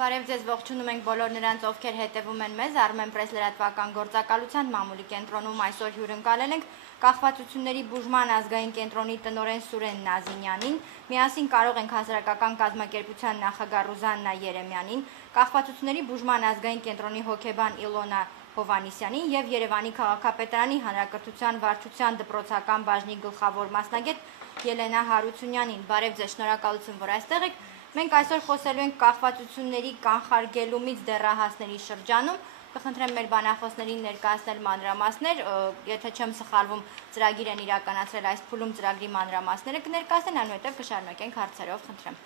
Բարև ձեզ, ողջունում ենք բոլոր նրանց, ովքեր հետևում են մեզ Armenpress լրատվական գործակալության մամուլի կենտրոնում այսօր հյուրընկալել ենք կախվածությունների բուժման ազգային կենտրոնի տնօրեն Սուրեն Նազինյանին, միասին կարող ենք հասարակական կազմակերպության նախագահ Ռուզաննա Երեմյանին, կախվածությունների բուժման ազգային կենտրոնի հոգեբան Իլոնա Հովանիսյանին եւ Երևանի քաղաքապետարանի հանրակրթության վարչության դպրոցական բաժնի գլխավոր մասնագետ Ելենա Հարությունյանին։ Բարև ձեզ, շնորհակալություն, որ այստեղ եք։ Մենք այսօր խոսելու ենք կախվածությունների կանխարգելումից դեռահասների շրջանում։ Կխնդրեմ մեր բանախոսներին ներկայացնել մանրամասներ, եթե չեմ սխալվում, ծրագիր են իրականացրել այս փուլում ծրագրի մանրամասները կներկայացնեն, այնուհետև կշարունակենք հարցերով, խնդրեմ։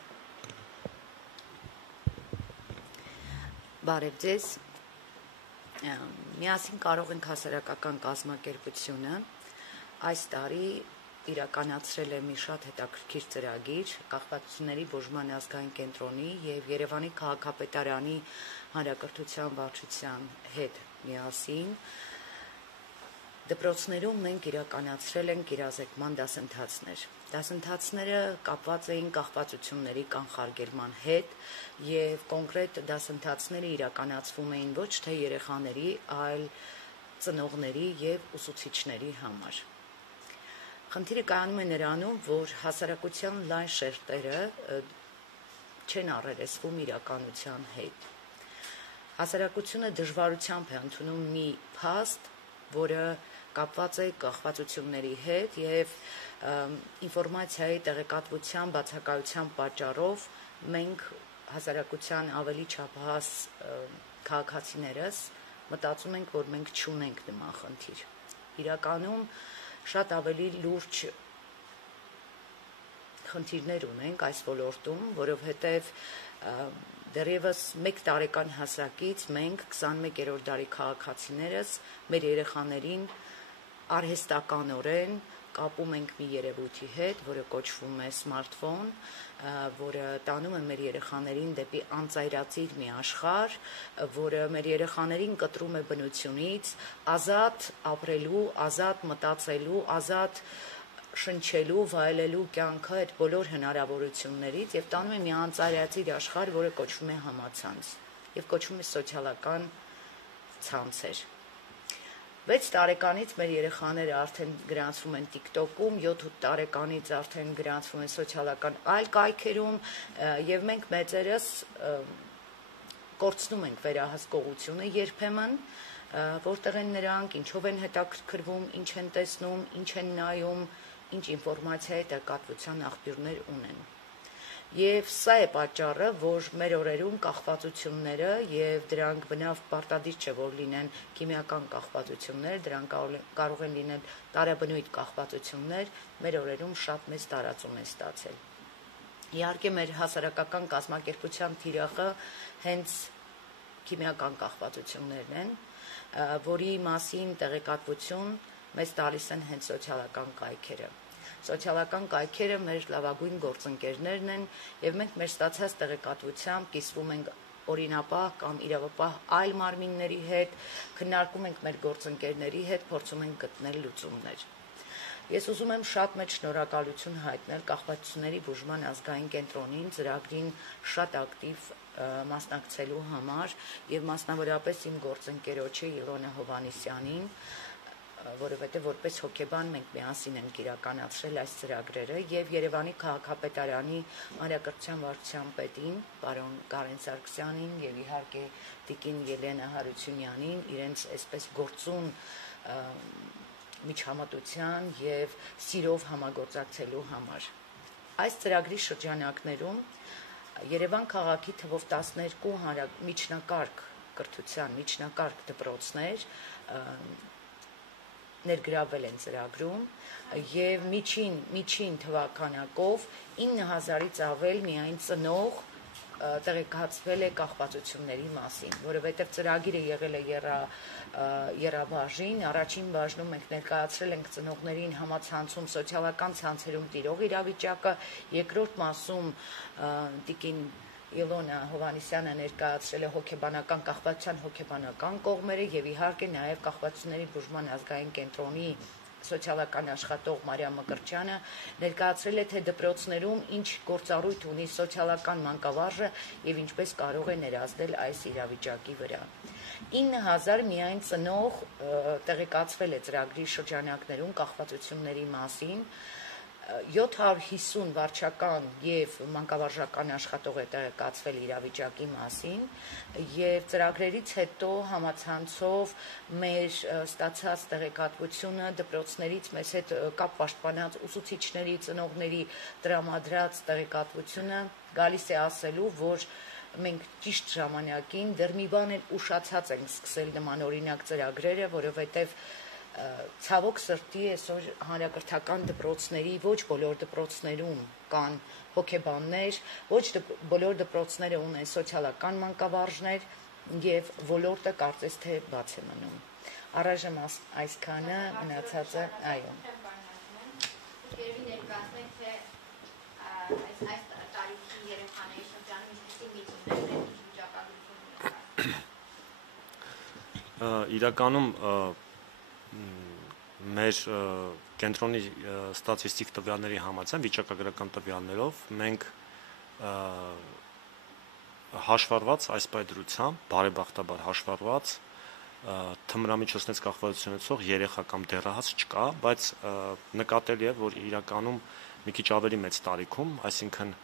Բարև ձեզ։ Միասին կարող ենք հասարակական կազմակերպությունը այս տարի իրականացրել է մի շատ հետաքրքիր ծրագիր կախվածությունների բուժման ազգային կենտրոնի եւ Երևանի քաղաքապետարանի հանրակրթության վարչության հետ միասին դպրոցներում մենք իրականացրել ենք իրազեկման դասընթացներ։ Դասընթացները կապված էին կախվածությունների կանխարգելման հետ եւ կոնկրետ դասընթացները իրականացվում էին ոչ թե երեխաների, այլ ծնողների եւ ուսուցիչների համար։ Խնդիրը կայանում է նրանում, որ հասարակության լայն շերտերը չեն առերեսվում իրականության հետ։ Հասարակությունը դժվարությամբ է ընդունում մի փաստ, որը կապված է կախվածությունների հետ եւ ինֆորմացիայի տեղեկատվության բացակայության պատճառով մենք հասարակության ավելի չափահաս քաղաքացիներս մտածում ենք, որ մենք չունենք նման խնդիր։ Իրականում շատ ավելի լուրջ խնդիրներ ունենք այս ոլորտում, որովհետև դեռևս 1 տարեկան հասակից մենք 21-րդ դարի քաղաքացիներս մեր երեխաներին արհեստականորեն կապում ենք մի երևույթի հետ, որը կոչվում է սմարթֆոն, որը տանում է մեր երեխաներին դեպի անծայրածիր մի աշխարհ, որը մեր երեխաներին կտրում է բնությունից, ազատ ապրելու, ազատ մտածելու, ազատ շնչելու, վայելելու կյանքը այդ բոլոր հնարավորություններից եւ տանում է մի անծայրածիր աշխարհ, որը կոչվում է համացանց եւ կոչվում է սոցիալական ցանցեր։ 6 տարեկանից մեր երեխաները արդեն գրանցվում են TikTok-ում, 7-8 տարեկանից արդեն գրանցվում են սոցիալական այլ կայքերում եւ մենք մեծերս կորցնում ենք վերահսկողությունը երբեմն, որտեղ են նրանք, ինչով են հետաքրքրվում, ինչ են տեսնում, ինչ են նայում, ինչ ինֆորմացիայի տեղեկատվության աղբյուրներ ունեն։ Եվ սա է պատճառը, որ մեր օրերում կախվածությունները եւ դրանք բնավ պարտադիր չէ, որ լինեն քիմիական կախվածություններ, դրանք կարող են լինել տարաբնույթ կախվածություններ, մեր օրերում շատ մեծ տարածում են ստացել։ Իհարկե մեր հասարակական կազմակերպության թիրախը հենց քիմիական կախվածություններն են, որի մասին տեղեկատվություն մեզ տալիս են հենց սոցիալական կայքերը։ Սոցիալական կայքերը մեր լավագույն գործընկերներն են եւ մենք մեր ստացած տեղեկատվությամբ կիսվում ենք օրինապահ կամ իրավապահ այլ մարմինների հետ, քննարկում ենք մեր գործընկերների հետ, փորձում ենք գտնել լուծումներ։ Ես ուզում եմ շատ մեծ շնորհակալություն հայտնել կախվածությունների բուժման ազգային կենտրոնին ծրագրին շատ ակտիվ մասնակցելու համար եւ մասնավորապես իմ գործընկերոջը Իլոնա Հովանիսյանին, որովհետև որպես հոգեբան մենք միասին ենք իրականացրել այս ծրագրերը եւ Երևանի քաղաքապետարանի հանրակրթության վարչության պետին, պարոն Կարեն Սարգսյանին եւ իհարկե տիկին Ելենա Հարությունյանին իրենց այսպես գործուն միջամտության եւ սիրով համագործակցելու համար։ Այս ծրագրի շրջանակներում Երևան քաղաքի թվով 12 միջնակարգ կրթության միջնակարգ դպրոցներ ներգրավել են ծրագրում եւ միջին թվականակով 9000-ից ավել միայն ծնող տեղեկացվել է կախվածությունների մասին, որովհետեւ ծրագիրը եղել է եռաբաժին, առաջին բաժնում մենք ներկայացրել ենք ծնողներին համացանցում սոցիալական ցանցերում տիրող իրավիճակը, երկրորդ մասում տիկին Իլոնա Հովանիսյանը ներկայացրել է հոգեբանական կախվածության հոգեբանական կողմերը եւ իհարկե նաեւ կախվածությունների բուժման ազգային կենտրոնի սոցիալական աշխատող Մարիամ Մկրտչյանը ներկայացրել է, թե դպրոցներում ինչ գործառույթ ունի սոցիալական մանկավարժը եւ ինչպես կարող է ներազդել այս իրավիճակի վրա։ 9000 միայն ծնող տեղեկացվել է ծրագրի շրջանակներում կախվածությունների մասին, 750 վարչական եւ մանկավարժական աշխատող է տեղեկացվել իրավիճակի մասին եւ ծրագրերից հետո համացանցով մեր ստացած տեղեկատվությունը դպրոցներից մեզ հետ կապ պաշտպանած ուսուցիչների, ծնողների տրամադրած տեղեկատվությունը գալիս է ասելու, որ մենք ճիշտ ժամանակին դեռ մի բան էլ ուշացած ենք սկսել նմանօրինակ ծրագրերը, որովհետեւ ցավոք սրտի այսօր հանրակրթական դպրոցների ոչ բոլոր դպրոցներում կան հոգեբաններ, ոչ բոլոր դպրոցները ունեն սոցիալական մանկավարժներ եւ ոլորտը կարծես թե բաց է մնում։ Առայժմ այսքանը, մնացածը այո։ Երևի ներկայացնենք, թե այս տարիքի երեխաների շրջանում ինչպիսի միտումներ են վիճակագրություն ունեցած։ Իրականում մեր կենտրոնի ստատիստիկ տվյալների համաձայն վիճակագրական տվյալներով մենք հաշվառված այս պայծրությամբ բարեբախտաբար հաշվառված թմրամիջոցներից կախվածություն ունեցող երեխա կամ դեռահաս չկա, բայց նկատելի է, որ իրականում մի քիչ ավելի մեծ տարիքում, այսինքն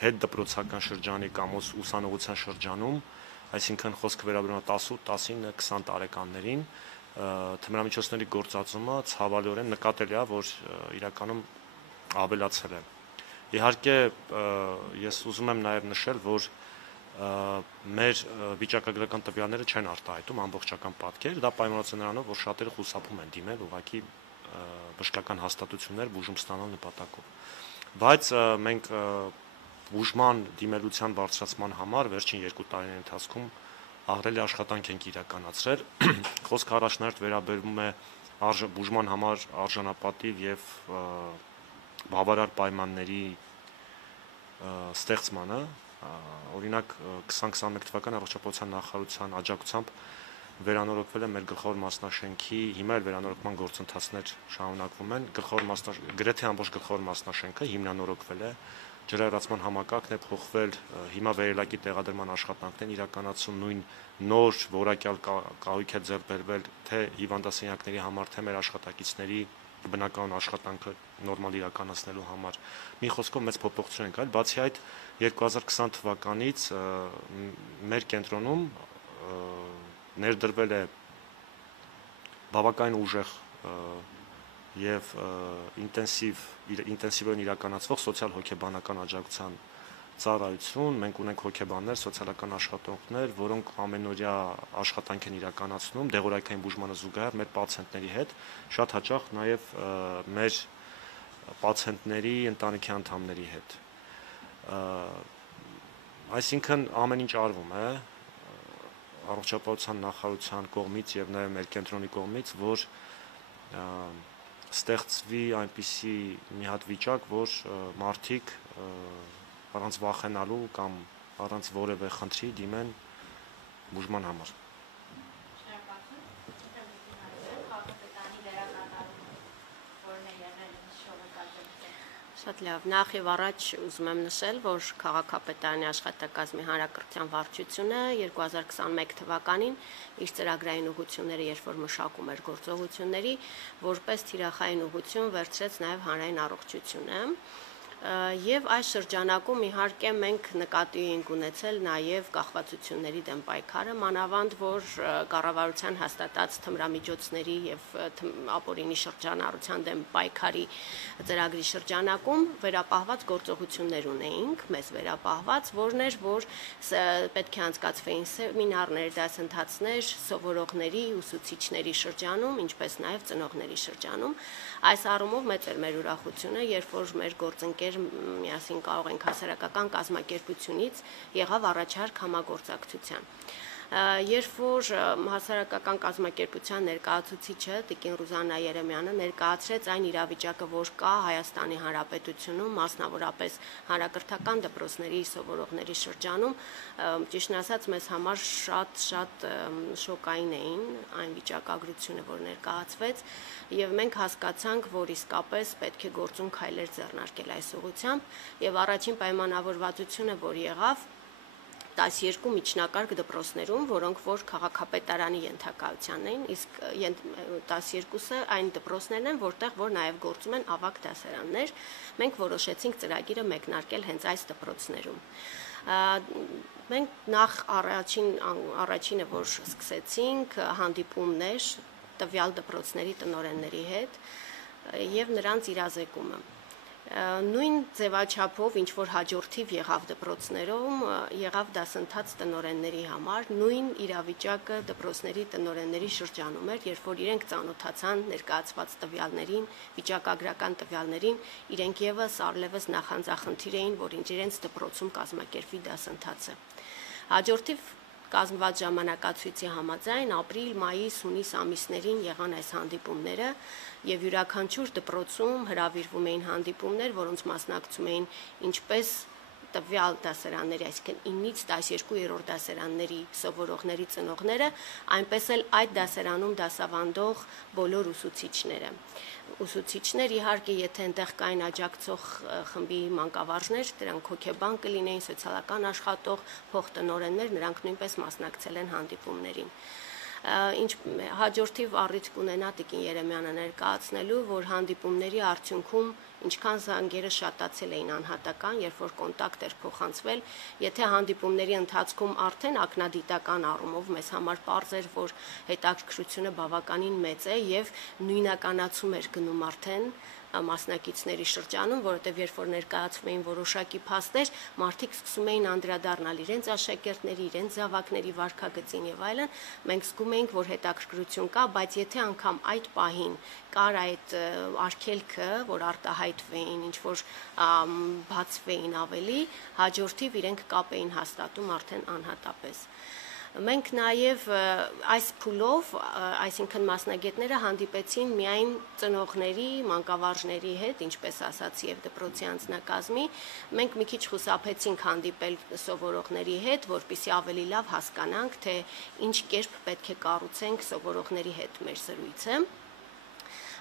հետ դպրոցական շրջանի կամ ուսանողության շրջանում, այսինքն խոսքը վերաբերում է 10-19-20 տարեկաններին, թմրամիջոցների գործածումը ցավալիորեն նկատելի է, որ իրականում ավելացել է։ Իհարկե, ես ուզում եմ նաև նշել, որ մեր վիճակագրական տվյալները չեն արտահայտում ամբողջական պատկեր, դա պայմանավորված է նրանով, որ շատերը խուսափում են դիմել ուղղակի բժշկական հաստատություններ բուժում ստանալ նպատակով։ Բայց մենք բուժման դիմելության բարձրացման համար վերջին 2 տարիների ընթացքում ահռելի աշխատանք ենք իրականացրել։ Խոսքը առաջնահերթ վերաբերում է բուժման համար արժանապատիվ եւ բավարար պայմանների ստեղծմանը, օրինակ 2021 թվականի առողջապահության նախարարության աջակցությամբ վերանորոգվել է մեր գլխավոր մասնաշենքի, հիմա էլ վերանորոգման գործընթացներ շարունակվում են, գրեթե ամբողջ գլխավոր մասնաշենքը հիմնանորոգվել է, ջրահեռացման համակարգն է փոխվել, հիմա վերելակի տեղադրման աշխատանքն են իրականացում, նույն նոր որակյալ կահույք է ձեռք բերվել թե հիվանդասենյակների համար, թե մեր աշխատակիցների բնականon աշխատանքը նորմալ իրականացնելու համար։ Մի խոսքով մեծ փոփոխություն ենք այլ, բացի այդ 2020 թվականից մեր կենտրոնում ներդրվել է բավականին ուժեղ եւ ինտենսիվորեն իրականացվող սոցիալ-հոգեբանական աջակցության ծառայություն, մենք ունենք հոգեբաններ, սոցիալական աշխատողներ, որոնք ամենօրյա աշխատանք են իրականացնում դեղորայքային բուժմանը զուգահեռ մեր պացիենտների հետ, շատ հաճախ նաեւ մեր պացիենտների ընտանիքի անդամների հետ։ Այսինքն ամեն ինչ արվում է առողջապահության նախարարության կողմից եւ նաեւ մեր կենտրոնի կողմից, որ ստեղծվի այնպիսի մի հատ վիճակ, որ մարդիկ առանց վախենալու կամ առանց որևէ խնդրի դիմեն բուժման համար։ Շատ լավ, նախ եւ առաջ ուզում եմ նշել, որ քաղաքապետարանի աշխատակազմի հանրակրթության վարչությունը 2021 թվականին իր ծրագրային ուղղությունները երբ որ մշակում էր գործողությունների, որպես թիրախային ուղղություն վերցրեց նաեւ հանրային առողջությունը։ Եվ այս շրջանակում իհարկե մենք նկատի ենք ունեցել նաև կախվածությունների դեմ պայքարը, մանավանդ որ կառավարության հաստատած թմրամիջոցների եւ ապօրինի շրջանառության դեմ պայքարի ծրագրի շրջանակում վերապահված գործողություններ ունեինք, մեզ վերապահված, որն էր, որ պետք է անցկացվեին սեմինարներ, դասընթացներ սովորողների, ուսուցիչների շրջանում, ինչպես նաև ծնողների շրջանում։ Այս առումով մեծ էր մեր ուրախությունը, երբ որ մեր գործընկեր միասին կարող ենք հասարակական կազմակերպությունից եղավ առաջարկ համագործակցության։ Երբ որ հասարակական կազմակերպության ներկայացուցիչը Տիկին Ռուզաննա Երեմյանը ներկայացրեց այն իրավիճակը, որ կա Հայաստանի Հանրապետությունում, մասնավորապես հանրակրթական դպրոցների սովորողների շրջանում, ճիշտն ասած, մեզ համար շատ շոկային էին այն վիճակագրությունը, որ ներկայացվեց, եւ մենք հասկացանք, որ իսկապես պետք է գործուն քայլեր ձեռնարկել այս ուղղությամբ, եւ առաջին պայմանավորվածությունը, որ եղավ 12 միջնակարգ դպրոցներում, որոնք որ քաղաքապետարանի ենթակայությանն էին, իսկ 12-ը այն դպրոցներն են, որտեղ որ նաև գործում են ավագ դասարաններ, մենք որոշեցինք ծրագիրը մեկնարկել հենց այս դպրոցներում։ Մենք նախ առաջինը, որ սկսեցինք, հանդիպումներ տվյալ դպրոցների տնօրենների հետ եւ նրանց իրազեկումը։ Նույն ձևաչափով ինչ որ հաջորդիվ եղավ դպրոցներում, եղավ դասընթաց տնօրենների համար, նույն իրավիճակը դպրոցների տնօրենների շրջանում էր, երբ որ իրենք ծանոթացան ներկայացված տվյալներին, վիճակագրական տվյալներին, իրենք եւս առլևս նախանձախնդիր էին, որ իրենց դպրոցում կազմակերպվի դասընթացը։ Հաջորդիվ կազմված ժամանակացույցի համաձայն ապրիլ, մայիս, հունիս ամիսներին եղան այս հանդիպումները եւ յուրաքանչյուր դպրոցում հրավիրվում էին հանդիպումներ, որոնց մասնակցում էին ինչպես տվյալ դասարանների, այսինքն 9-ից 12-րդ դասարանների սովորողների ծնողները, այնպես էլ այդ դասարանում դասավանդող բոլոր ուսուցիչները։ Ուսուցիչներ իհարկե, եթե այնտեղ կային աջակցող խմբի մանկավարժներ, դրանք հոգեբան կլինեին, սոցիալական աշխատող, փոխտնօրեններ, նրանք նույնպես մասնակցել են հանդիպումներին։ Ինչ հաջորդիվ առիթ կունենա Տիկին Երեմյանը ներկայացնելու, որ հանդիպումների արդյունքում ինչքան զանգերը շատացել էին անհատական, երբ որ կոնտակտ էր փոխանցվել, եթե հանդիպումների ընթացքում արդեն ակնադիտական առումով մեզ համար պարզ էր, որ հետաքրքրությունը բավականին մեծ է եւ նույնականացում էր գնում արդեն մասնակիցների շրջանում, որովհետև երբ որ ներկայացվում էին որոշակի փաստեր, մարդիկ սկսում էին անդրադառնալ իրենց աշակերտների, իրենց զավակների վարքագծին եւ այլն, մենք զգում էինք, որ հետաքրքրություն կա, բայց եթե անգամ այդ պահին կար այդ արգելքը, որ արտահայտվեին, ինչ որ բացվեին ավելի, հաջորդիվ իրենք կապ էին հաստատում արդեն անհատապես։ Մենք նաև այս փուլով, այսինքն մասնագետները հանդիպեցին միայն ծնողների, մանկավարժների հետ, ինչպես ասացի, եւ դպրոցի անձնակազմի, մենք մի քիչ խուսափեցինք հանդիպել սովորողների հետ, որպեսզի ավելի լավ հասկանանք, թե ինչ կերպ պետք է կառուցենք սովորողների հետ մեր զրույցը։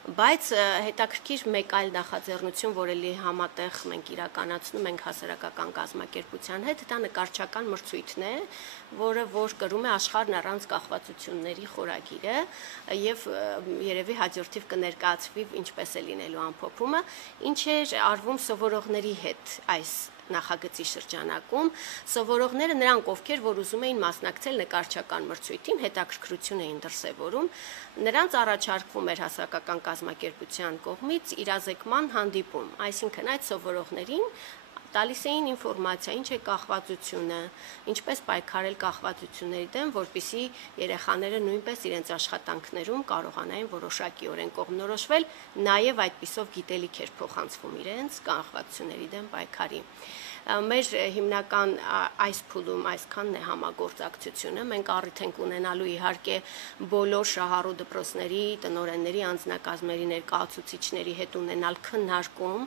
Բայց հետաքրքիր մեկ այլ նախաձեռնություն, որ էլի համատեղ մենք իրականացնում ենք հասարակական կազմակերպության հետ, դա նկարչական մրցույթն է, որը որ կրում է աշխարհն առանց կախվածությունների խորագիրը եւ երևի հաջորդիվ կներկայացվի ինչպես է լինելու ամփոփումը, ինչ էր արվում սովորողների հետ այս նախագծի շրջանակում, սովորողները նրանք, ովքեր որ ուզում էին մասնակցել նկարչական մրցույթին, հետաքրքրություն էին դրսևորում, նրանց առաջարկվում էր հասարակական կազմակերպության կողմից իրազեկման հանդիպում, այսինքն այդ սովորողներին տալիս էին ինֆորմացիա, ինչ է կախվածությունը, ինչպես պայքարել կախվածությունների դեմ, որպեսզի երեխաները նույնպես իրենց աշխատանքներում կարողանային որոշակիորեն կողմնորոշվել, նաև այդպիսով գիտելիք էր փոխանցվում իրենց կախվածությունների դեմ պայքարի։ Մեր հիմնական այս փուլում այսքանն է համագործակցությունը, մենք առիթ ենք ունենալու իհարկե բոլոր շահառու դպրոցների, տնօրենների, անձնակազմերի ներկայացուցիչների հետ ունենալ քննարկում,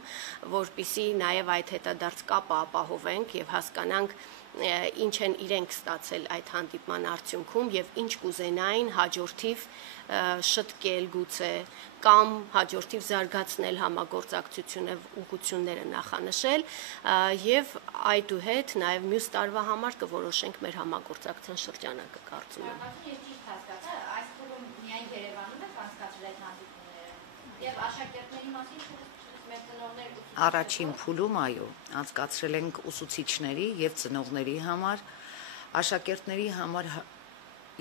որպեսզի նաև այդ հետադարձ կապը ապահովենք եւ հասկանանք ինչ են իրենք ստացել այդ հանդիպման արդյունքում եւ ինչ կուզենային հաջորդիվ շտկել գուցե կամ հաջորդիվ զարգացնել համագործակցությունը ուղղությունները նախանշել եւ այդուհետ նաեւ մյուս տարվա համար կորոշենք մեր համագործակցության շրջանակը կարծում եմ։ Ես ճիշտ հասկացա, այս փուլում միայն Երևանում է անցկացրել այդ հանդիպումները եւ աշակերտների մասին Առաջին փուլում, այո, անցկացրել ենք ուսուցիչների եւ ծնողների համար, աշակերտների համար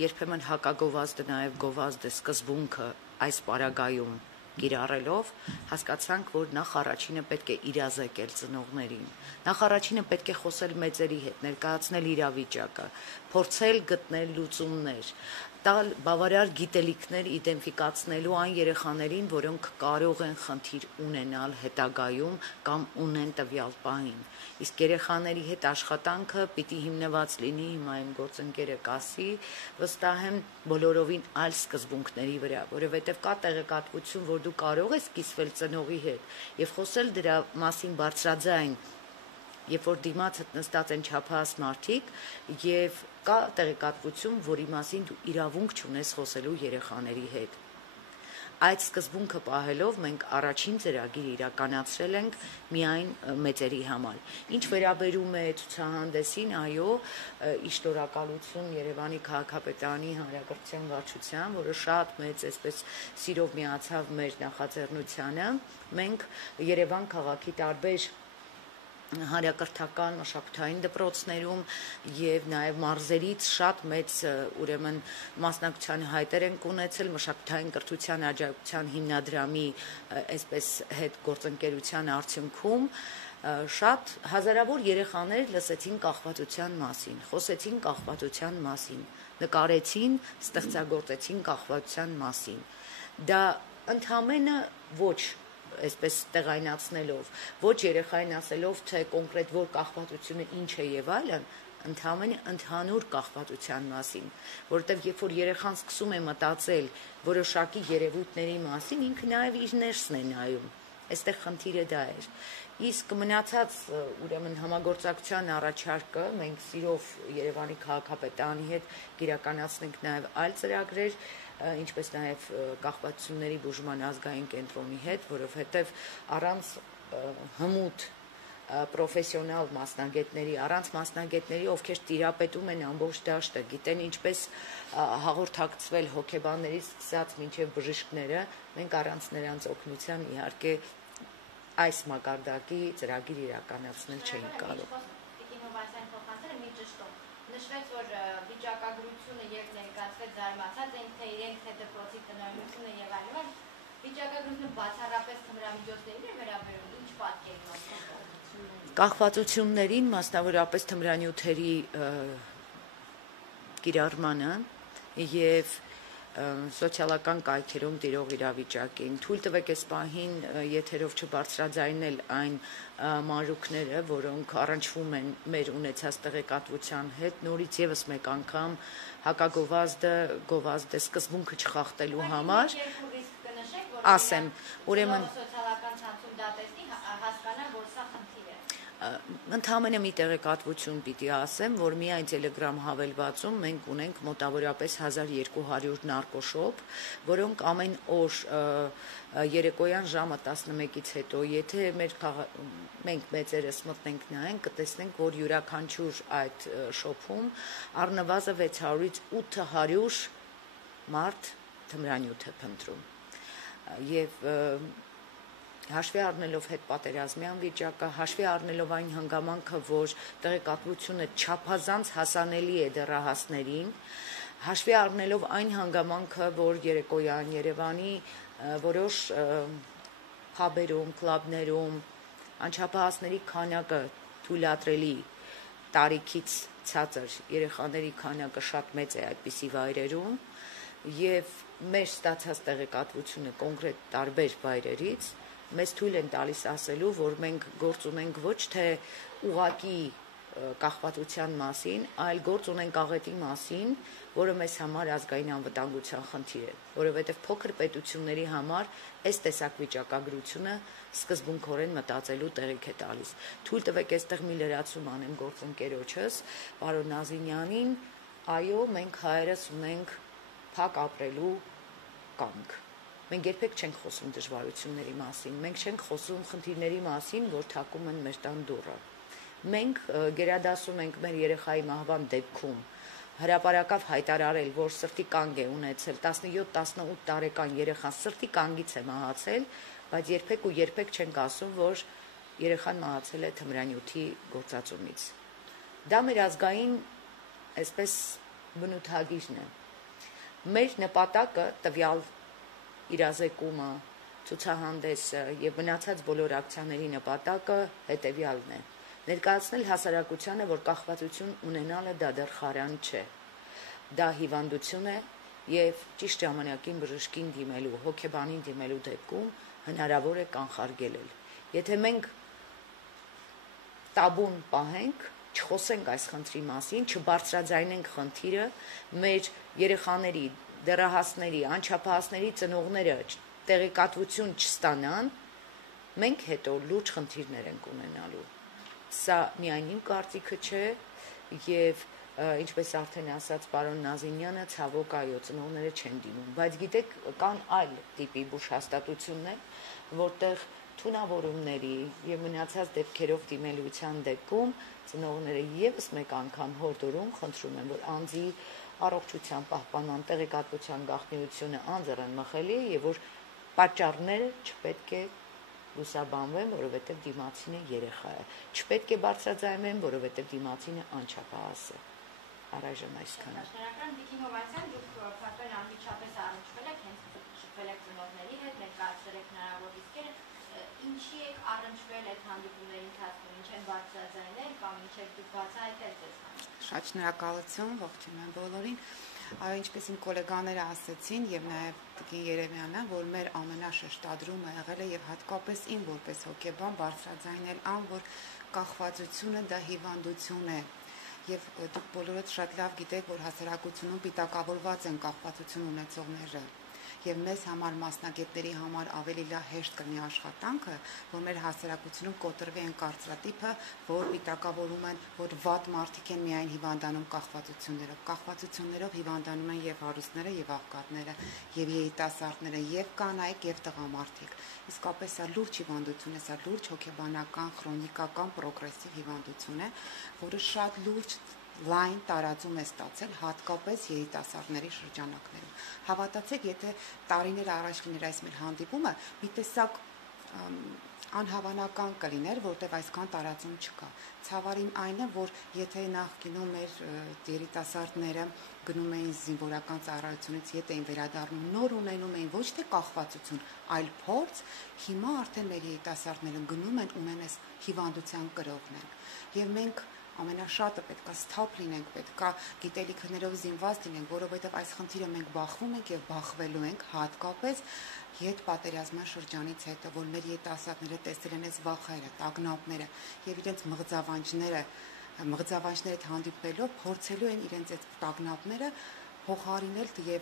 երբեմն հակագովազդը նաեւ գովազդը սկզբունքը այս պարագայում կիրառելով հասկացանք, որ նախ առաջինը պետք է իրազեկել ծնողներին, նախ առաջինը պետք է խոսել մեծերի հետ, ներկայացնել իրավիճակը, փորձել գտնել լուծումներ, տալ բավարար գիտելիքներ իդենտիֆիկացնելու այն երեխաներին, որոնք կարող են խնդիր ունենալ հետագայում կամ ունեն տվյալ պահին։ Իսկ երեխաների հետ աշխատանքը պիտի հիմնված լինի, հիմա իմ գործընկերը կասի, վստահ եմ բոլորովին այլ սկզբունքների վրա, որովհետև կա տեղեկատվություն, որ դու կարող ես կիսվել ծնողի հետ եւ խոսել դրա մասին բարձրաձայն, երբ որ դիմացդ նստած են չափահաս մարդիկ եւ կա տեղեկատվություն, որի մասին դու իրավունք չունես խոսելու երեխաների հետ։ Այդ սկզբունքը պահելով մենք առաջին ծրագիր իրականացրել ենք միայն մեծերի համար։ Ինչ վերաբերում է ցուցահանդեսին, այո, ի շնորհակալություն Երևանի քաղաքապետարանի հանրակրթության վարչության, որը շատ մեծ այսպես սիրով միացավ մեր նախաձեռնությանը, մենք Երևան քաղաքի տարբեր հանրակրթական մշակութային դպրոցներում եւ նաեւ մարզերից շատ մեծ ուրեմն մասնակցության հայտեր են ունեցել մշակութային կրթության աջակցության հիմնադրամի այսպես հետ գործընկերության արդյունքում շատ հազարավոր երեխաներ լսեցին կախվածության մասին, խոսեցին կախվածության մասին, նկարեցին, ստեղծագործեցին կախվածության մասին։ Դա ընդհանրապես ոչ այսպես տեղայնացնելով, ոչ երեխային ասելով, թե կոնկրետ որ կախվածությունը ինչ է եւ այլն, ընդհանուր կախվածության մասին, որովհետեւ երբ որ երեխան սկսում է մտածել որոշակի երևույթների մասին, ինքը նաեւ իր ներսն է նայում։ Այստեղ խնդիրը դա էր։ Իսկ մնացած ուրեմն համագործակցության առաջարկը մենք սիրով Երևանի քաղաքապետարանի հետ կիրականացնենք նաեւ այլ ծրագրեր, ինչպես նաև կախվածությունների բուժման ազգային կենտրոնի հետ, որովհետև առանց հմուտ պրոֆեսիոնալ մասնագետների, առանց մասնագետների, ովքեր տիրապետում են ամբողջ դաշտը, գիտեն ինչպես հաղորդակցվել հոգեբաններից սկսած մինչև բժիշկները, մենք առանց նրանց օգնության իհարկե այս մակարդակի ծրագիր իրականացնել չէինք կարող։ Նշվեց, որ վիճակագրությունը եւ ներկայացվեց զարմացած ենք, թե իրենք թե դպրոցի տնօրինությունը եւ այլն, վիճակագրությունը բացառապես թմրամիջոցներին է վերաբերում, ինչ պատկերն է։ Կախվածություններին, մասնավորապես թմրանյութերի կիրառմանը եւ սոցիալական կայքերում տիրող իրավիճակին։ Թույլ տվեք այս պահին եթերով չբարձրաձայնել այն մանրուքները, որոնք առնչվում են մեր ունեցած տեղեկատվության հետ, նորից եւս մեկ անգամ հակագովազդը սկզբունքը չխախտելու համար ասեմ, ուրեմն սոցիալական ցանցում դա տեսնի, հասկանա, որ սա խնդիր է։ Ընդհանրապես մի տեղեկատվություն պիտի ասեմ, որ միայն Telegram հավելվածում մենք ունենք մոտավորապես 1200 նարկոշոպ, որոնք ամեն օր երեկոյան ժամը 11-ից հետո, եթե մենք մեծերս մտնենք նայենք, կտեսնենք, որ յուրաքանչյուր այդ շոփում առնվազն 600-ից 800 մարդ թմրանյութ է փնտրում։ Եվ հաշվի առնելով հետպատերազմյան վիճակը, հաշվի առնելով այն հանգամանքը, որ տեղեկատվությունը չափազանց հասանելի է դեռահասներին, հաշվի առնելով այն հանգամանքը, որ երեկոյան Երևանի որոշ փաբերում, կլաբներում անչափահասների քանակը թույլատրելի տարիքից ցածր երեխաների քանակը շատ մեծ է այդպիսի վայրերում եւ մեր ստացած տեղեկատվությունը կոնկրետ տարբեր վայրերից մեզ թույլ են տալիս ասելու, որ մենք գործ ունենք ոչ թե ուղակի կախվածության մասին, այլ գործ ունենք աղետի մասին, որը մեզ համար ազգային անվտանգության խնդիր է, որովհետև փոքր պետությունների համար այս տեսակ վիճակագրությունը սկզբունքորեն մտածելու տեղիք է տալիս։ Թույլ տվեք այստեղ մի լրացում անեմ գործընկերոջս, պարոն Նազինյանին, այո, մենք հայերս ունենք փակ ապրելու կամք։ Մենք երբեք չենք խոսում դժվարությունների մասին, մենք չենք խոսում խնդիրների մասին, որ թակում են մեր տան դուռը։ Մենք գերադասում ենք մեր երեխայի մահվան դեպքում հրապարակավ հայտարարել, որ սրտի կանգ է ունեցել 17-18 տարեկան երեխան սրտի կանգից է մահացել, բայց երբեք ու երբեք չենք ասում, որ երեխան մահացել է թմրանյութի գործածումից։ Դա մեր ազգային այսպես բնութագիրն է։ Մեր նպատակը տվյալ իրազեկումը, ցուցահանդեսը եւ մնացած բոլոր ակցիաների նպատակը հետեւյալն է. ներկայացնել հասարակությանը, որ կախվածություն ունենալը դա դեռ խարան չէ։ Դա հիվանդություն է, եւ ճիշտ ժամանակին բժշկին դիմելու, հոգեբանին դիմելու դեպքում հնարավոր է կանխարգելել։ Եթե մենք տաբուն պահենք, չխոսենք այս խնդրի մասին, չբարձրաձայնենք խնդիրը, մեր երեխաների, դեռահասների, անչափահասների ծնողները տեղեկատվություն չստանան, մենք հետո լուրջ խնդիրներ ենք ունենալու։ Սա միայն իմ կարծիքը չէ, եւ ինչպես արդեն ասաց պարոն Նազինյանը, ցավոք այո, ծնողները չեն դիմում, բայց գիտեք, կան այլ տիպի բուժհաստատություններ, որտեղ թունավորումների եւ մնացած դեպքերով դիմելիության դեպքում ծնողները եւս մեկ անգամ հորդորում խնդրում են, որ անձի առողջության պահպանման տեղեկատվության գաղտնիությունը անձեռն մխելի է եւ որ պատճառները չպետք է լուսաբանվեն, որովհետեւ դիմացինը երեխա է, չպետք է բարձրաձայնվեն, որովհետեւ դիմացինը անչափահաս է։ Առայժմ այսքանը։ Շնորհակալ Վիկին Հովանեսյան, դուք փաստորեն անմիջապես առնչվել եք, հենց շփվել եք ծնողների հետ, ներկայացրել եք հնարավոր ռիսկերը, ինչի եք առնչվել այդ հանդիպումների ընթացքում, ինչ են բարձրաձայնել կամ ինչ եք դուք բացահայտել ձեզ համար։ Շատ շնորհակալություն, ողջունում եմ բոլորին։ Այո, ինչպես իմ գոլեգաները ասացին եւ նաեւ Տիկին Երեմյանը, որ մեր ամենաշեշտադրումը եղել է եւ հատկապես իմ որպես հոգեբան բարձրաձայնել ան, որ կախվածությունը դա հիվանդություն է։ Եվ դուք բոլորդ շատ լավ գիտեք, որ հասարակությունում պիտակավորված են կախվածություն ունեցողները։ Եվ մեզ համար մասնագետների համար ավելի լավ հեշտ կլինի աշխատանքը, որ մեր հասարակությունում կոտրվի այն կարծրատիպը, որ պիտակավորում են, որ վատ մարդիկ են միայն հիվանդանում կախվածություններով։ Կախվածություններով հիվանդանում են եւ հարուստները, եւ աղքատները, եւ երիտասարդները, եւ կանայք, եւ տղամարդիկ։ Իսկապես սա լուրջ հիվանդություն է, սա լուրջ հոգեբանական, քրոնիկական, պրոգրեսիվ հիվանդություն է, որը շատ լուրջ լայն տարածում է ստացել հատկապես երիտասարդների շրջանակներում։ Հավատացեք, եթե տարիներ առաջ լիներ այս մեր հանդիպումը, մի տեսակ անհավանական կլիներ, որտեղ այսքան տարածում չկա։ Ցավարին այն է, որ եթե նախկինում մեր երիտասարդները գնում էին զինվորական ծառայությունից, ետ էին վերադառնում, նոր ունենում էին ոչ թե կախվածություն, այլ փորձ, հիմա արդեն մեր երիտասարդները գնում են ունեն այս հիվանդության կրողներ։ Եվ մենք ամենաշատը պետքա սթափ լինենք, պետքա գիտելիքներով զինված լինենք, որովհետև այս խնդիրը մենք բախվում ենք եւ բախվելու ենք հատկապես հետպատերազմյան շրջանից հետո, որ մեր երիտասարդները տեսել են այս վախերը, տագնապները եւ իրենց մղձավանջները հետ հանդիպելով փորձելու են իրենց այդ տագնապները փոխարինել եւ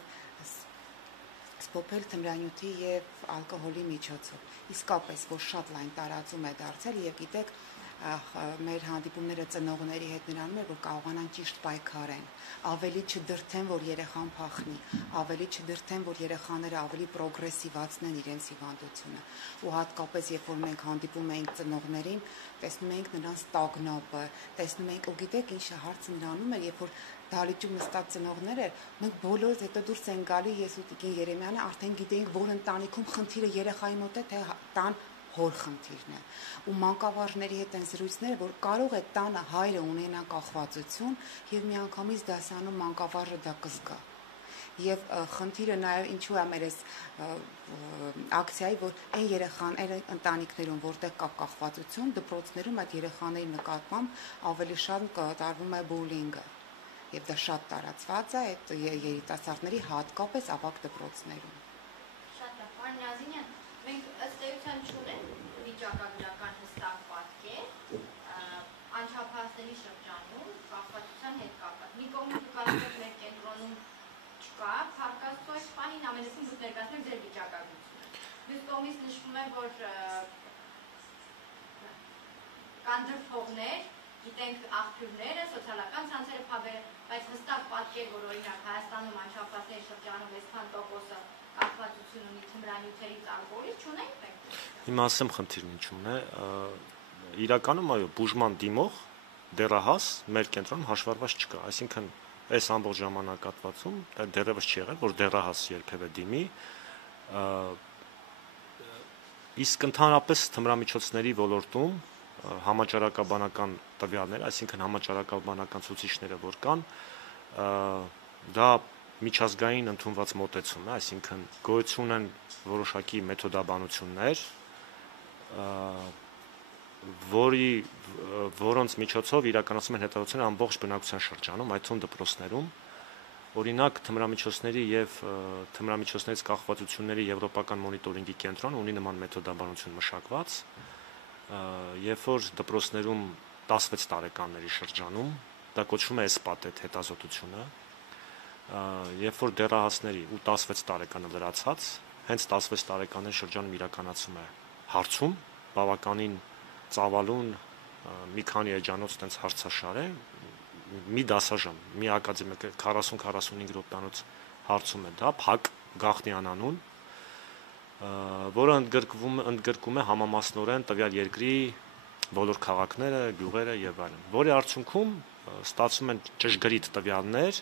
սփոփել թմրանյութի եւ ալկոհոլի միջոցով։ Իսկապես, որ շատ լայն տարածում է դարձել եւ գիտեք մեր հանդիպումները ծնողների հետ նրանում է, որ կարողանան ճիշտ պայքարեն, ավելի չդրթեն, որ երեխան փախնի, ավելի չդրթեն, որ երեխաները ավելի պրոգրեսիվացնեն իրենց հիվանդությունը։ Ու հատկապես, երբ որ մենք հանդիպում ենք ծնողներին, տեսնում ենք նրանց տագնապը, տեսնում ենք, ու գիտեք ինչ հարցը նրանում է, երբ որ դալիճում նստած ծնողներ էր, մենք բոլորս հետո դուրս են գալի, ես ու Տիկին Երեմյանը արդեն գիտեինք, որ ընտանիքում խնդիրը երեխայի մոտ է, թե տան հոր խնդիրն է։ Ու մանկավարժների հետ են զրույցները, որ կարող է տանը հայրը ունենա կախվածություն եւ միանգամից դասանում մանկավարժը դա կզգա։ Եվ խնդիրը նաեւ ինչու է մեր այս ակցիայի, որ այն երեխաները ընտանիքներում, որտեղ կա կախվածություն, դպրոցներում այդ երեխաների նկատմամբ ավելի շատ կատարվում է բուլինգը։ Եվ դա շատ տարածված է այդ երիտասարդների հատկապես ավագ դպրոցներում։ Շատ լավ, պարոն Նազինյան, մենք ըստ էության չունենք վիճակագրական հստակ պատկեր անչափահասների շրջանում կախվածության հետ կապված։ Մի կողմից դուք ասում եք մեր կենտրոնում չկա, փառքաստու այս պահին ամենեսին դուք ներկայացնում եք ձեր վիճակագրությունը։ Մյուս կողմից նշվում է, որ կան դրդողներ, գիտենք աղբյուրները, սոցիալական ցանցերը փաբերը, բայց հստակ պատկեր, որ օրինակ Հայաստանում անչափահասների շրջանում այսքան տոկոսը կախվածություն ունի թմրանյութերից ալկոհոլից չունենք մենք։ Հիմա ասեմ խնդիրն ինչու՞մն է։ Իրականում այո, բուժման դիմող դեռահաս մեր կենտրոնում հաշվառված չկա, այսինքն այս ամբողջ ժամանակահատվածում դա դեռևս չի եղել, որ դեռահաս երբևէ դիմի, իսկ ընդհանրապես թմրամիջոցների ոլորտում համաճարակաբանական տվյալներ, այսինքն համաճարակաբանական ցուցիչները, որ կան, դա միջազգային ընդունված մոտեցում է, այսինքն գոյություն են որոշակի մեթոդաբանություններ, որոնց միջոցով իրականացում են հետազոտություններ ամբողջ բնակության շրջանում, այդ թվում դպրոցներում, Օրինակ թմրամիջոցների եւ թմրամիջոցներից կախվածությունների եվրոպական մոնիտորինգի կենտրոնը ունի նման մեթոդաբանություն մշակված, երբ որ դպրոցներում 16 տարեկանների շրջանում դա կոչվում է էսպատետ հետազոտությունը, երբ որ դեռահասների ու 16 տարեկանը լրացած հենց 16 տարեկանների շրջանում իրականացում է հարցում, բավականին ծավալուն մի քանի էջանոց տենց հարցաշար է, մի դասաժամ, մի ակադեմիկ 40-45 րոպեանոց հարցում է դա, փակ գաղտնի անանուն, որը ընդգրկում է համամասնորեն տվյալ երկրի բոլոր քաղաքները, գյուղերը եւ այլն, որի արդյունքում ստացվում են ճշգրիտ տվյալներ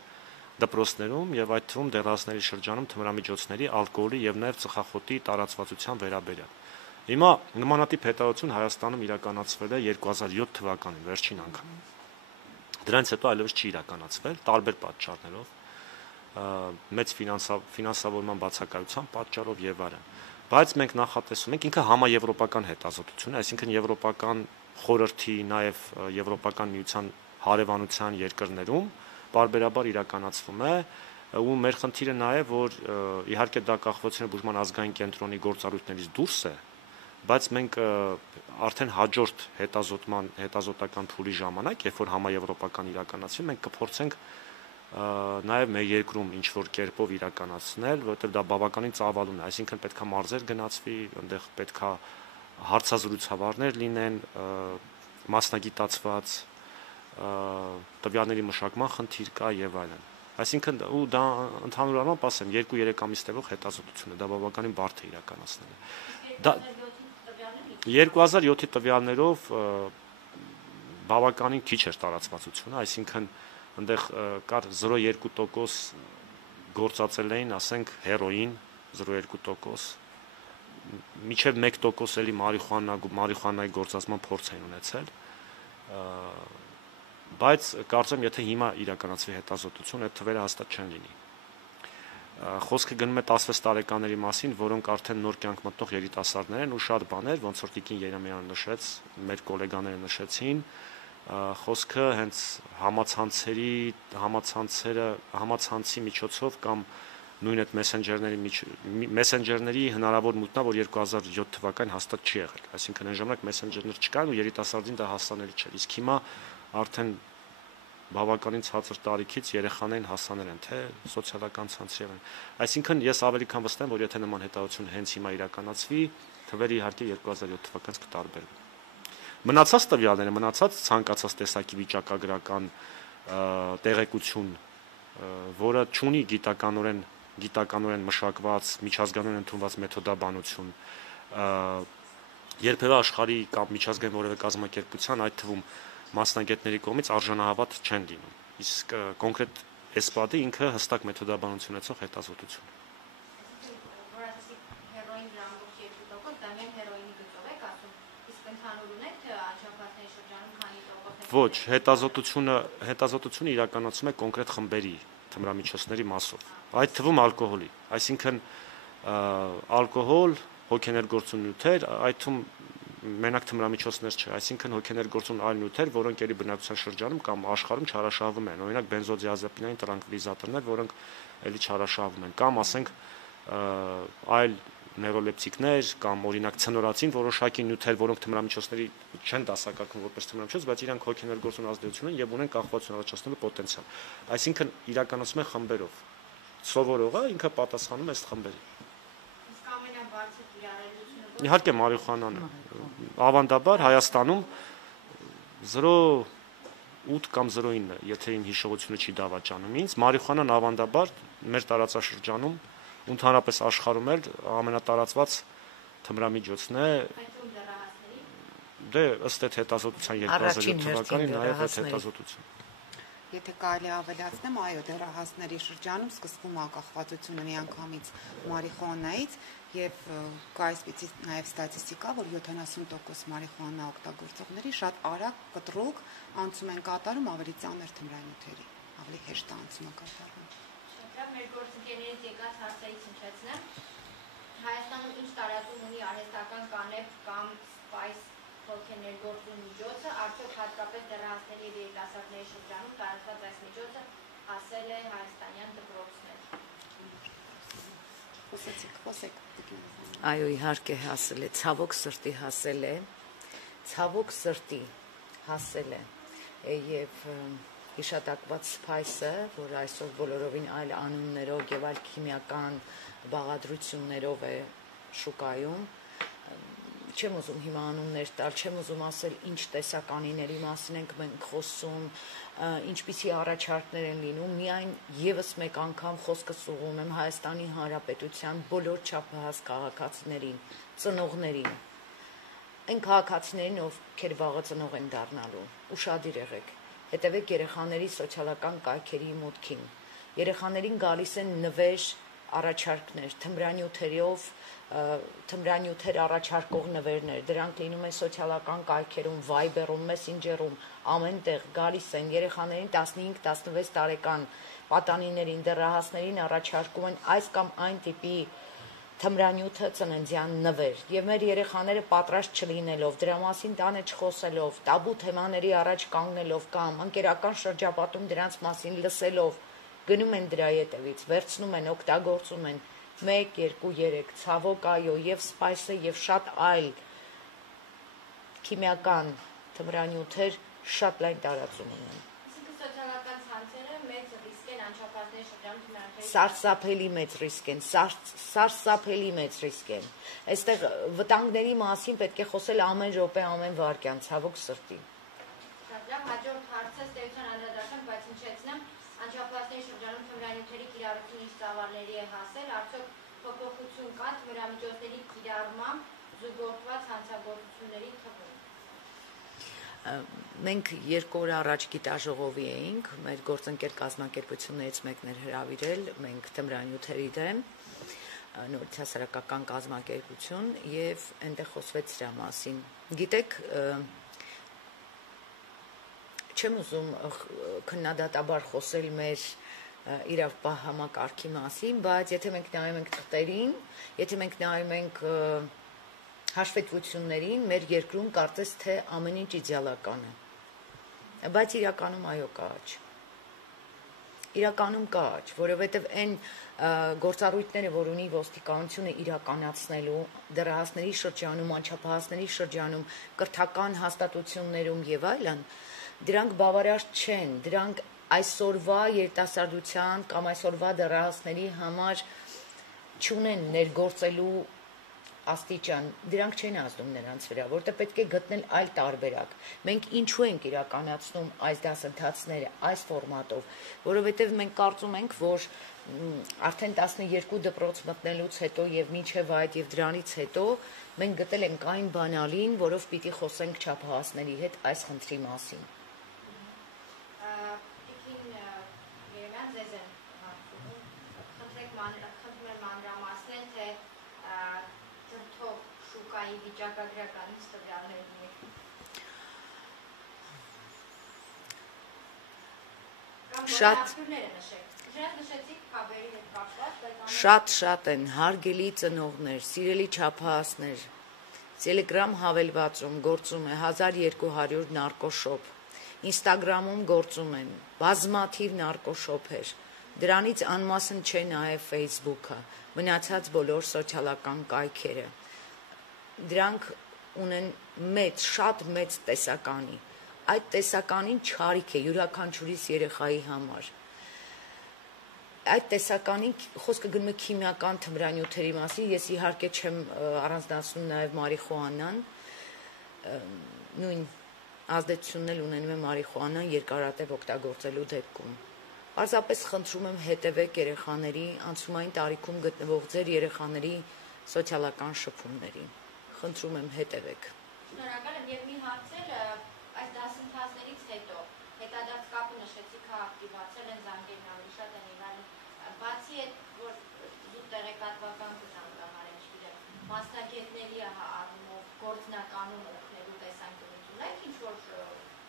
դպրոցներում եւ այդ թվում դեռահասների շրջանում թմրամիջոցների, ալկոհոլի եւ նաեւ ծխախոտի տարածվածության վերաբերյալ։ Հիմա նմանատիպ հետազոտություն Հայաստանում իրականացվել է 2007 թվականին վերջին անգամ։ Դրանից հետո այլևս չի իրականացվել տարբեր պատճառներով, մեծ ֆինանսավորման բացակայության պատճառով եւ այլն։ Բայց մենք նախատեսում ենք ինքը համաեվրոպական հետազոտություն է, այսինքն եվրոպական խորհրդի, նաեւ եվրոպական միության հարևանության երկրներում բարբերաբար իրականացվում է, ու մեր խնդիրը նա է, որ իհարկե դա կախվածության բուժման ազգային կենտրոնի գործառույթներից դուրս է, բայց մենք արդեն հաջորդ հետազոտական փուլի ժամանակ, երբ որ համաեվրոպական իրականացվի, մենք կփորձենք նաև մեր երկրում ինչ որ կերպով իրականացնել, որովհետև դա բավականին ծավալուն է, այսինքն պետքա մարզեր գնացվի, այնտեղ պետքա հարցազրույցավարներ լինեն, մասնագիտացված տվյալների մշակման խնդիր կա եւ այլն։ Այսինքն ու դա ընդհանուր առմամբ ասեմ 2-3 ամիս տևող հետազոտություն է, դա բավականին բարդ է իրականացնել։ Դա 2007-ի տվյալներով բավականին քիչ էր տարածվածությունը, այսինքն այնտեղ կար 0.2% գործածել էին, ասենք հերոին 0.2%, մինչև 1% էլի մարիխուանայի գործածման փորձ էին ունեցել, բայց կարծեմ եթե հիմա իրականացվի հետազոտություն, այդ թվերը հաստատ չեն լինի։ Խոսքը գնում է 16 տարեկաների մասին, որոնք արդեն նոր կյանք մտնող երիտասարդներ են ու շատ բաներ, ոնց որ Տիկին Երեմյանը նշեց, մեր գոլեգաները նշեցին, խոսքը հենց համացանցի միջոցով կամ նույն այդ մեսենջերների հնարավոր մուտնա, որ 2007 թվականին հաստատ չի եղել, այսինքն այն ժամանակ մեսենջերներ չկան ու երիտասարդին դա հասանելի չէր, իսկ հիմա արդեն բավականին ցածր տարիքից երեխաներին հասանել են, թե սոցիալական ցանցի են։ Այսինքն ես ավելի քան վստահ եմ, որ եթե նման հետազոտություն հենց հիմա իրականացվի, թվերը իհարկե 2007 թվականից կտարբերվեն։ Մնացած տվյալները, մնացած ցանկացած տեսակի վիճակագրական տեղեկություն, որը չունի գիտականորեն մշակված, միջազգային ընդունված մեթոդաբանություն, երբևէ աշխարհի կամ միջազգային որևէ կազմակերպության, այդ թվում մասնագետների կողմից արժանահավատ չեն լինում։ Իսկ կոնկրետ էսպադը ինքը հստակ մեթոդաբանություն ունեցող հետազոտություն է։ Հերոին դրամով 2%, դա միայն հերոինի գծով եք ասում, իսկ ընդհանուր ունեք թե անչափահասների շրջանում քանի տոկոս։ Ոչ, հետազոտությունը իրականացում է կոնկրետ խմբերի թմրամիջոցների մասով, այդ թվում ալկոհոլի, այսինքն ալկոհոլ, հոգեներգործուն նյութեր, այդ թվում մենակ թմրամիջոցներ չէ, այսինքն հոգեներգործուն այլ նյութեր, որոնք ելի բնակության շրջանում կամ աշխարհում չարաշահվում են, օրինակ բենզոդիազեպինային տրանկվիլիզատորներ, որոնք ելի չարաշահվում են, կամ ասենք այլ նեյրոլեպտիկներ կամ օրինակ ցնորացին որոշակի նյութեր, որոնք թմրամիջոցների չեն դասակարգվում որպես թմրամիջոց, բայց իրանք հոգեներգործուն ազդեցություն են եւ ունեն կախվածություն առաջացնելու պոտենցիալ։ Այսինքն իրականացում է խմբերով։ Սովորողը ինքը պատասխանում է ըստ խմբերի։ Իսկ ամենաբարձր կիրառելիությունը Իհարկե մարիխուանան է։ Ավանդաբար Հայաստանում 0.8 կամ 0.9, եթե իմ հիշողությունը չի դավաճանում ինձ, մարիխուանան ավանդաբար մեր տարածաշրջանում ընդհանրապես աշխարհում էլ ամենատարածված թմրամիջոցն է։ Դե ըստ այդ հետազոտության 2007 թվականի նաև այդ հետազոտություն։ Եթե կարելի ավելացնեմ, այո, դեռահասների շրջանում սկսվում է կախվածությունը միանգամից մարիխուանայից եւ կա այսպիսի նաեւ ստատիստիկա, որ 70% մարիխուանա օգտագործողների շատ արագ կտրուկ անցում են կատարում ավելի ծանր թմրանյութերի, ավելի հեշտ անցում է կատարվում։ Մեր գործընկերներից եկած հարցերից հնչեցնեմ, Հայաստանում ինչ տարածում ունի արհեստական կանեփ կամ սպայս հոգեներգործուն միջոցը, արդյոք հատկապես դեռահասների եւ երիտասարդների շրջանում տարածված այս միջոցը հասել է հայաստանյան դպրոցներ։ Խոսեք։ Այո, իհարկե հասել է, ցավոք սրտի հասել է, ցավոք սրտի հասել է եւ հիշատակված սփայսը, որ այսօր բոլորովին այլ անուններով եւ այլ քիմիական բաղադրություններով է շուկայում, չեմ ուզում հիմա անուններ տալ, չեմ ուզում ասել ինչ տեսականիների մասին ենք մենք խոսում, ինչպիսի առաջարկներ են լինում, միայն եւս մեկ անգամ խոսքս ուղղում եմ Հայաստանի Հանրապետության բոլոր չափահաս քաղաքացիներին, ծնողներին, այն քաղաքացիներին, ովքեր վաղը ծնող են դառնալու, ուշադիր եղեք, հետևեք երեխաների սոցիալական կայքերի մուտքին, երեխաներին գալիս են նվեր առաջարկներ, թմրանյութեր առաջարկող նվերներ, դրանք լինում են սոցիալական կայքերում, Viber-ում, Messenger-ում, ամենտեղ գալիս են երեխաներին 15-16 տարեկան պատանիներին, դեռահասներին առաջարկում են այս կամ այն տիպի թմրանյութը ծննդյան նվեր, եւ մեր երեխաները պատրաստ չլինելով, դրա մասին տանը չխոսելով, տաբու թեմաների առաջ կանգնելով կամ ընկերական շրջապատում դրանց մասին լսելով գնում են դրա ետևից, վերցնում են, օգտագործում են 1, 2, 3, ցավոք այո, եւ սպայսը եւ շատ այլ քիմիական թմրանյութեր շատ լայն տարածում ունեն։ Այսինքն սոցիալական ցանցերը մեծ ռիսկ են անչափահասների շրջանում թմրանյութերի Սարսափելի մեծ ռիսկ են, սարսափելի մեծ ռիսկ են։ Այստեղ վտանգների մասին պետք է խոսել ամեն րոպե, ամեն վայրկյան, ցավոք սրտի։ Շատ լավ, հաջորդ հարցը ստեղծան անդրադառնանք, բայց հնչեցնեմ անչափահասների շրջանում թմրանյութերի կիրառությունը ինչ ծավալների է հասել, արդյոք փոփոխություն կա թմրամիջոցների կիրառմամբ զուգորդված հանցագործությունների թվում։ Մենք 2 օր առաջ գիտաժողովի էինք, մեր գործընկեր կազմակերպություններից մեկն էր հրավիրել, մենք թմրանյութերի դեմ, նորից հասարակական կազմակերպություն եւ այնտեղ խոսվեց դրա մասին։ Գիտեք, չեմ ուզում քննադատաբար խոսել մեր իրավապահ համակարգի մասին, բայց եթե մենք նայում ենք թղթերին, եթե մենք նայում ենք հաշվետվություններին, մեր երկրում կարծես թե ամեն ինչ իդեալական է, բայց իրականում այո կա աճ, իրականում կա աճ, որովհետև այն գործառույթները, որ ունի ոստիկանությունը իրականացնելու դեռահասների շրջանում, անչափահասների շրջանում, կրթական հաստատություններում եւ այլն, դրանք բավարար չեն, դրանք այսօրվա երիտասարդության կամ այսօրվա դեռահասների համար չունեն ներգործելու աստիճան, դրանք չեն ազդում նրանց վրա, որտեղ պետք է գտնել այլ տարբերակ։ Մենք ինչու ենք իրականացնում այս դասընթացները այս ֆորմատով, որովհետև մենք կարծում ենք, որ արդեն 12 դպրոց մտնելուց հետո եւ մինչեւ այդ եւ դրանից հետո մենք գտել ենք այն բանալին, որով պիտի խոսենք չափահասների հետ այս խնդրի մասին։ Վիճակագրականից տվյալներն Շատ են հարգելի ծնողներ, սիրելի չափահասներ, Telegram հավելվածում գործում է 1200 նարկոշոփ, Instagram-ում գործում են բազմաթիվ նարկոշոփեր, դրանից անմասն չէ նաև Facebook-ը, մնացած բոլոր սոցիալական կայքերը, դրանք ունեն մեծ, շատ մեծ տեսականի, այդ տեսականին չարիք է յուրաքանչյուրիս երեխայի համար, այդ տեսականին խոսքը գնում է քիմիական թմրանյութերի մասին, ես իհարկե չեմ առանձնացնում նաև մարիխուանան, նույն ազդեցությունն էլ ունենում է մարիխուանան երկարատև օգտագործելու դեպքում, պարզապես խնդրում եմ հետևեք երեխաների, անցումային տարիքում գտնվող ձեր երեխաների սոցիալական շփումներին, խնդրում եմ հետևեք։ Շնորհակալ եմ եւ մի հարց էլ այս դասընթացներից հետո հետադարձ կապը նշեցիք ակտիվացել են զանգերն ավելի շատ են եղել, բացի այդ որ զուտ տեղեկատվական կցանկամարեն չգիտեմ, մասնագետների առումով գործնականում օգնելու տեսանկյունից ունեք ինչ որ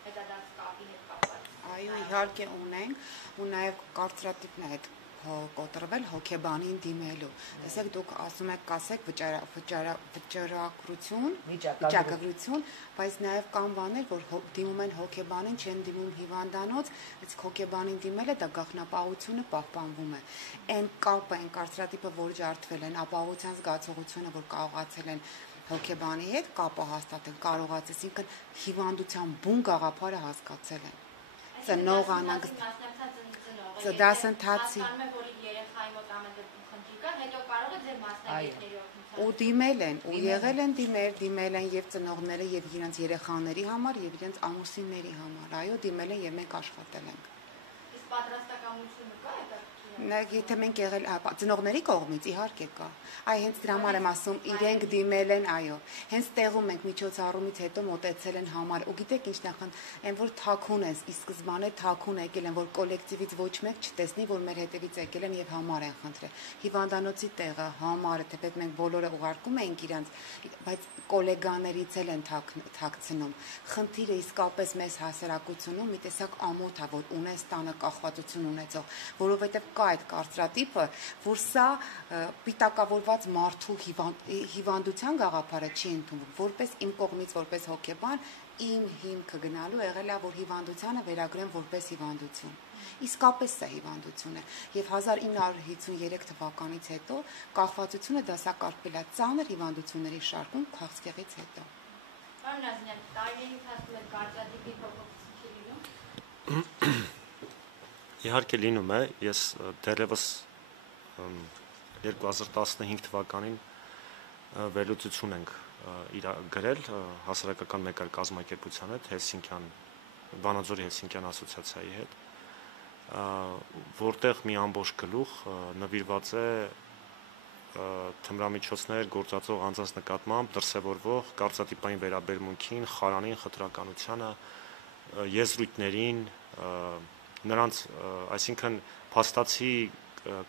հետադարձ կապի հետ կապված։ Այո, իհարկե ունենք ու նաև կարծրատիպն է այդ կոտրվել հոգեբանին դիմելու։ Տեսեք, դուք ասում եք, կասեք վճարագրություն, վիճակագրություն, բայց նաև կան բաներ, որ դիմում են հոգեբանին, չեն դիմում հիվանդանոց, իսկ հոգեբանին դիմելը դա գաղտնապահությունը պահպանվում է։ Այն կապը, այն կարծրատիպը, որ ջարդվել են, ապահովության զգացողությունը, որ կարողացել են հոգեբանի հետ կապը հաստատել, կարողացել, այսինքն հիվանդության բուն գաղափարը հասկացել են։ Ծնողանանք դասընթացի ու դիմել են, ու եղել են դիմել են եւ ծնողները եւ իրենց երեխաների համար եւ իրենց ամուսինների համար, այո, դիմել են եւ մենք աշխատել ենք։ Իսկ պատրաստակամությունը կա՞ դա։ Եթե մենք եղել ծնողների կողմից իհարկե կա։ Այ հենց դրա համար եմ ասում, իրենք դիմել են, այո։ Հենց տեղում ենք միջոցառումից հետո մոտեցել են համար։ Ու գիտեք ինչ նախան, այն որ թաքուն են, ի սկզբանե թաքուն եկել են, որ կոլեկտիվից ոչ մեկ չտեսնի, որ մեր հետևից եկել են եւ համար են խնդրել։ Հիվանդանոցի տեղը, համարը, թեպետ մենք բոլորը ուղարկում էինք իրանց, բայց կոլեգաներից էլ են թաքցնում։ Խնդիրը իսկապես մեզ հասարակությունում մի տեսակ ամոթ է, որ ունես տանը կախվածություն ունեցող, որովհետեւ կա այդ կարծրատիպը, որ սա պիտակավորված մարդու հիվանդության գաղափարը չի ընդունվում, որպես իմ կողմից, որպես հոգեբան, իմ հիմքը գնալու եղել է, որ հիվանդությանը վերագրեմ որպես հիվանդություն։ Իսկապես սա հիվանդություն է, եւ 1953 թվականից հետո կախվածությունը դասակարգվել է ծանր հիվանդությունների շարքում քաղցկեղից հետո։ Պարոն Նազիմյան, տարիների ընթացքում այդ կարծրատիպի փոփոխություն չի լինում։ Իհարկե լինում է, ես դեռևս 2015 թվականին վերլուծություն ենք գրել հասարակական մեկ այլ կազմակերպության հետ, Վանաձորի Հելսինկյան ասոցիացիայի հետ, որտեղ մի ամբողջ գլուխ նվիրված է թմրամիջոցներ գործածող անձանց նկատմամբ դրսևորվող կարծրատիպային վերաբերմունքին, խարանին, խտրականությանը, եզրույթներին, նրանց, այսինքն փաստացի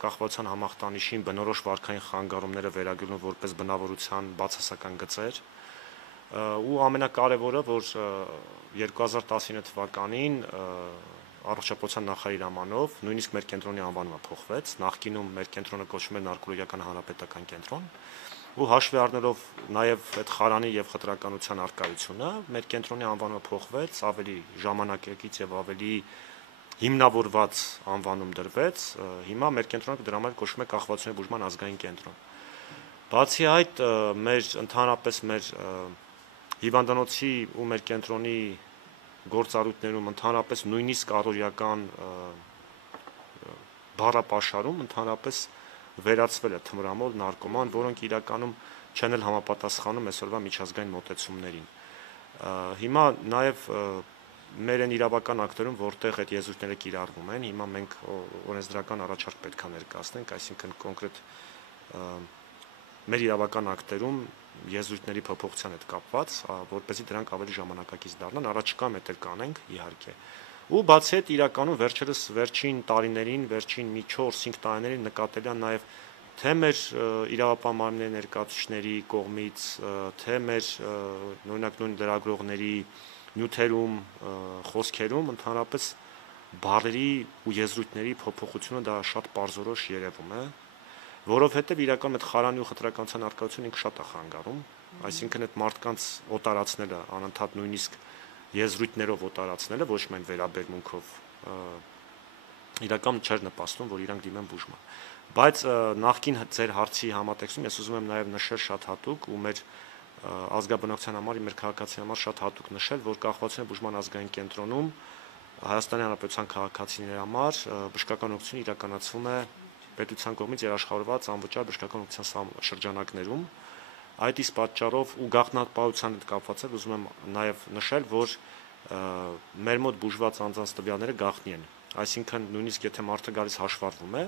կախվածության համախտանիշին բնորոշ վարքային խանգարումները վերագրում որպես բնավորության բացասական գծեր, ու ամենակարևորը, որ 2019 թվականին առողջապահության նախարարի հրամանով նույնիսկ մեր կենտրոնի անվանումը փոխվեց, նախկինում մեր կենտրոնը կոչվում էր նարկոլոգիական հանրապետական կենտրոն, ու հաշվի առնելով նաև այդ խարանի եւ խտրականության արկայությունը, մեր կենտրոնի անվանումը փոխվեց, ավելի ժամանակակից եւ ավելի հիմնավորված անվանում դրվեց, հիմա մեր կենտրոնը դրա համար կոչվում է Կախվածության բուժման ազգային կենտրոն։ Բացի այդ, ընդհանրապես մեր հիվանդանոցի ու մեր կենտրոնի գործառույթներում ընդհանրապես նույնիսկ առօրյական բառապաշարում ընդհանրապես վերացվել է թմրամոլ, նարկոման, որոնք իրականում չեն էլ համապատասխանում այսօրվա միջազգային մոտեցումներին։ Հիմա նաև մեր են իրավական ակտերում, որտեղ այդ եզրույթները կիրառվում են, հիմա մենք օրենսդրական առաջարկ պետք է ներկայացնենք, այսինքն կոնկրետ մեր իրավական ակտերում եզրույթների փոփոխության հետ կապված, որպեսզի դրանք ավելի ժամանակակից դառնան, առաջիկայում էլ կանենք, իհարկե։ Ու բացի այդ իրականում վերջերս վերջին տարիներին, վերջին մի 4-5 տարիներին նկատելի է նաև թե մեր իրավապահ մարմինների ներկայացուցիչների կողմից, թե մեր օրինակ նույն լրագրողների նյութերում, խոսքերում ընդհանրապես բառերի ու եզրույթների փոփոխությունը դա շատ պարզորոշ երևում է, որովհետև իրականում այդ խարանի ու խտրականության արկայությունը ինքը շատ է խանգարում, այսինքն այդ մարդկանց օտարացնելը, անընդհատ նույնիսկ եզրույթներով օտարացնելը, ոչ միայն վերաբերմունքով, իրականում չէր նպաստում, որ իրանք դիմեն բուժման։ Բայց նախկին ձեր հարցի համատեքստում ես ուզում եմ նաև նշել շատ հատուկ ու մեր ազգաբնակության համար, մեր քաղաքացիների համար շատ հատուկ նշել, որ Կախվածության բուժման ազգային կենտրոնում Հայաստանի Հանրապետության քաղաքացիների համար բժշկական օգնություն իրականացվում է պետության կողմից երաշխավորված անվճար բժշկական օգնության շրջանակներում։ Այդ իսկ պատճառով ու գաղտնապահության հետ կապված ուզում եմ նաև նշել, որ մեր մոտ բուժված անձանց տվյալները գաղտնի են։ Այսինքն նույնիսկ եթե մարդը գալիս հաշվառվում է,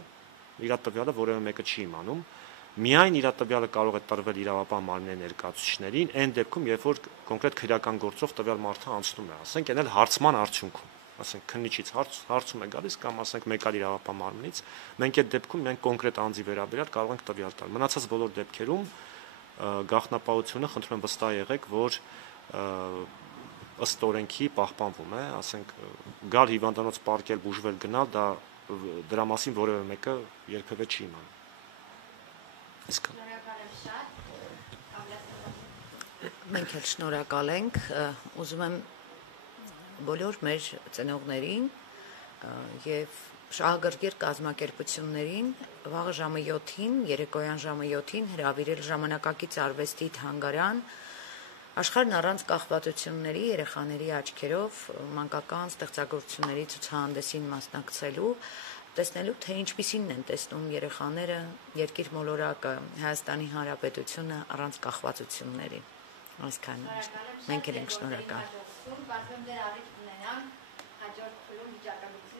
իր տվյալը որևէ մեկը չի իմանում, միայն իր տվյալը կարող է տրվել իրավապահ մարմինների ներկայացուցիչներին, այն դեպքում, երբ որ կոնկրետ քրեական գործով տվյալ մարդը անցնում է, ասենք, այն էլ հարցման արդյունքում, ասենք քննիչից հարցում է գալիս կամ ասենք մեկ այլ իրավապահ մարմնից, մենք այդ դեպքում մենք կոնկրետ անձի վերաբերյալ կարող ենք տվյալ տալ։ Մնացած բոլոր դեպքերում գաղտնապահությունը խնդրում եմ վստահ եղեք, որ ըստ օրենքի պահպանվում է, ասենք գալ հիվանդանոց պարկել, բուժվել, գնալ, դա դրա մասին որևէ մեկը երբևէ չի իմանում։ Իսկ Մենք էլ շնորհակալ ենք, ուզում եմ բոլոր մեր ծնողներին եւ շահագրգիռ կազմակերպություններին վաղը ժամը 7-ին, երեկոյան ժամը 7-ին հրավիրել ժամանակակից արվեստի թանգարան աշխարհն առանց կախվածությունների երեխաների աչքերով մանկական ստեղծագործությունների ցուցահանդեսին մասնակցելու, տեսնելու թե ինչպիսին են տեսնում երեխաները երկիր մոլորակը, Հայաստանի Հանրապետությունը առանց կախվածությունների։ Այսքան մենք ենք շնորհակալ։ Կարծում եմ դեր առիթ ունենանք հաջորդ փուլում վիճակագրություն